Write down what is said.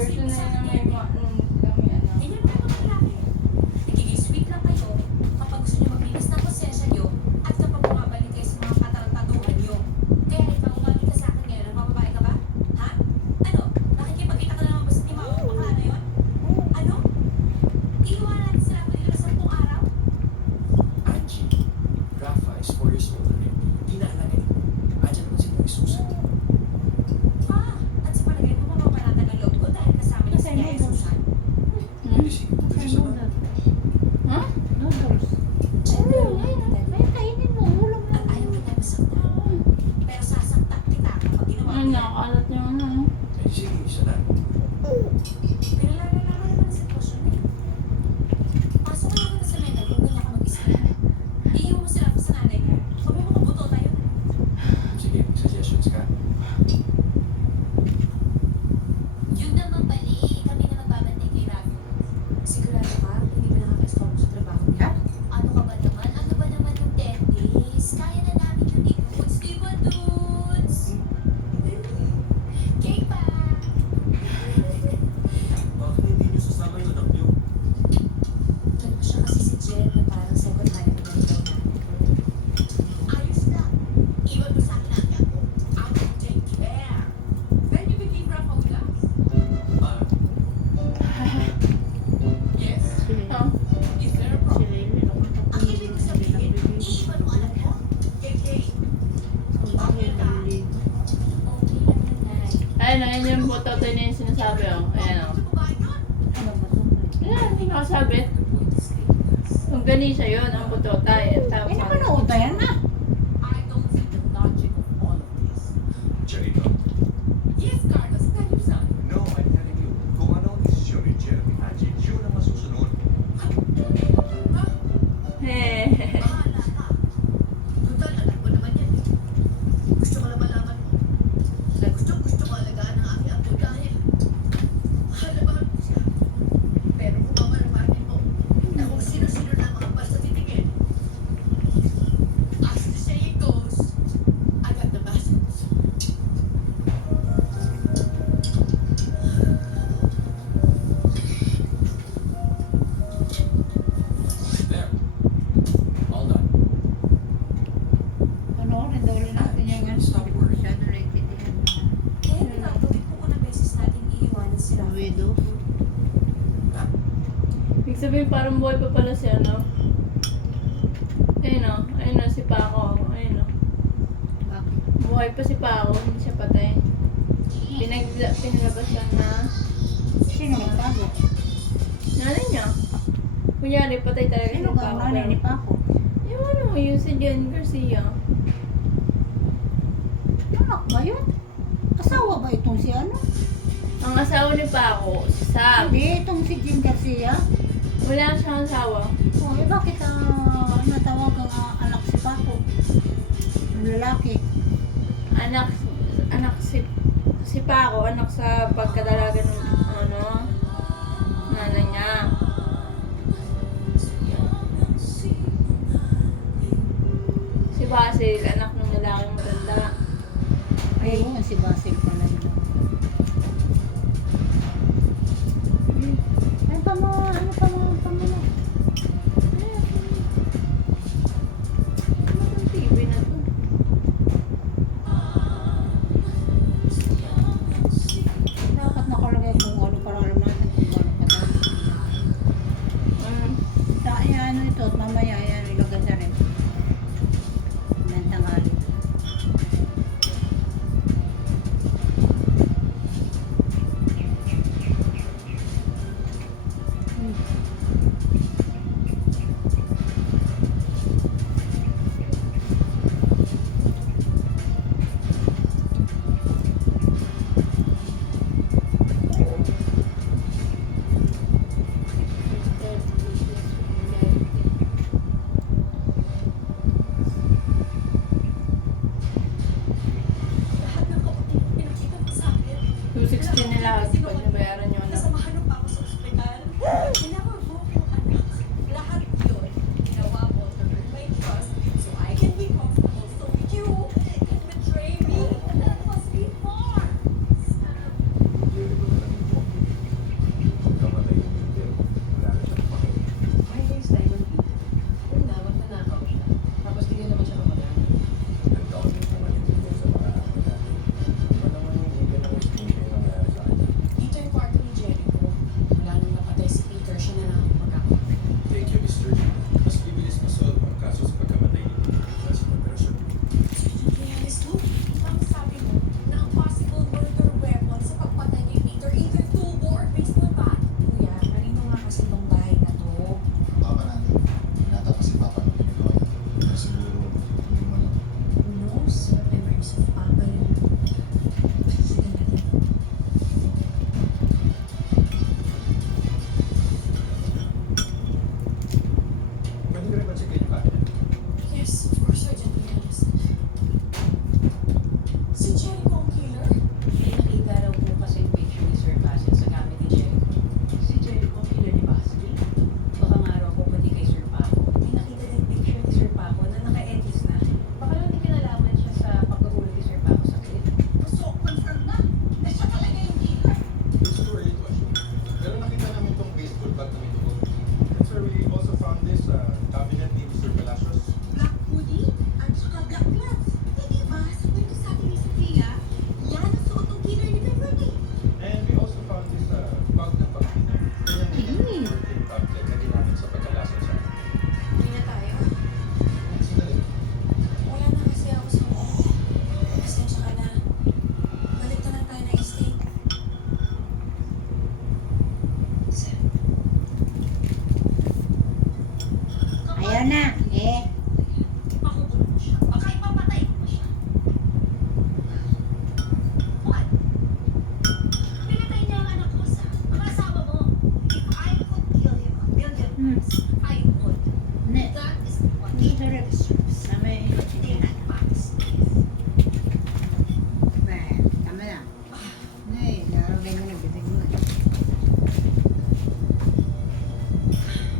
version na yun na may ano. Hindi naman ako lalaki. Nagiging sweet lang kayo kapag gusto niyo maglinis ng konsensya niyo at kapag bumabalik kayo sa mga katarantaduhan niyo. Kaya ikaw, umabig ka sa akin ngayon, nagpapabae ka ba? Ha? Ano? Nakikipagkita ka na naman ba sa timawa ng bakla na yun? Ano? Iiwanan natin sila ako dito sa 10 araw? Angie, Rafa is 4 years old already. Hindi na anak eh. Andiyan naman si Boy Susan. At sa palagay mo, mamamalatan ng loob ko dahil kasama niya si Yaya Susan. Hindi si Ito siya sa mga. Ha? Noodles. Siyempre, Ay, kainin mo. Ulam at ayaw kita masaktan. Pero sasaktan kita kapag ginawa Ay, niya. nakakalat yung ano. Eh, sige, isa na. Pinalala naman ang sitwasyon na yun. Pasok na kita sa mental kung ganyan ka mag-isip. Iiwan mo sila pa sa nanay ko. Sabi mo kabuto tayo. Sige, suggestions ka. Yun naman pali, kami na magbabantay kay Rafi. Sigurado ka? Hindi ba nakaka-stop sa trabaho niya? Ano ka ba naman? Ano ba naman yung 10 days? Kaya na namin yung dudes. Di ba, dudes? Cake pa! Bakit hindi niyo sasama yung anak niyo? Ano pa siya kasi si Jen na parang second hand na ganito na. Ayos na. Iwan mo sa akin ang ako. I will take care. Then you became Rafa Ula? Ah, Yes. Oh. Is there a Si problem? Lily, Ang ibig ko sabihin, iiwan mo anak mo? Kay Okay ka? Okay lang nanay. Ayun, ayun yung buto tayo na yung sinasabi oh. Ayan oh. Ano ba yun? Ano ba ito? Ayan, hindi nakasabi. Kung ganisa yun, ang buto tayo. Tapos Ay, napanood tayo na. I don't see the logic of all of this. Jerry, Yes, Carlos, tell yourself. No, I'm telling you, kung ano ang desisyon ni Jeremy Angie, yun ang masusunod. Ha? Hehehe. Bahala ka. Total, anak mo naman yan. Gusto ko lang malaman mo. Na gusto ko alagaan ang aking apo dahil mahal na mahal ko siya. Pero kung mamalamanin mo na kung sino-sino na mga basta titigil, as the saying goes, I got the message. there. All done. Panoorin daw rin natin yung ano. Stop Hindi ko worrying. masyado naiintindihan. Kaya ginagawin ko unang beses natin iiwanan sila. Widow. Ibig sabihin parang buhay pa pala si ano. Ayun o, si Paco. Ayun o. Bakit? Buhay pa si Paco, hindi siya patay. Pinalabasan na Sino nagtago? nanay niya. Kunyari, patay talaga si Sino ka ang Paco. nanay ni Paco? Yung ano, yung si Jen Garcia. Anak ba yun? Asawa ba itong si ano? Ang asawa ni Paco, si Sam. Hindi, itong si Jim Garcia. Wala siyang asawa. Oh, eh bakit natawag ang anak si Paco? Ang lalaki. Anak si Paco, anak sa pagkadalaga ng ano, nanay niya. Si Basil, anak ng lalaking matanda. Ayun, si Basil pala yun. Ay, ano pa mo? Ano ang TV na to? Dapat nakalagay kung ano para alam natin kung ano pa daw. Ano ito, at mamaya yan, ilagay na rin. Nantangali. Lahat ng kapatid mo pinakita mo sa akin. 260 na lahat pag nabayaran yung ano. Nasamahan mo pa ako sa ospital. Ginawa mo akong anak. Lahat yun, ginawa mo to earn my trust so I can be comfortable so you can betray me. That must be hard. Jerry, wala lang yung Hindi hirap.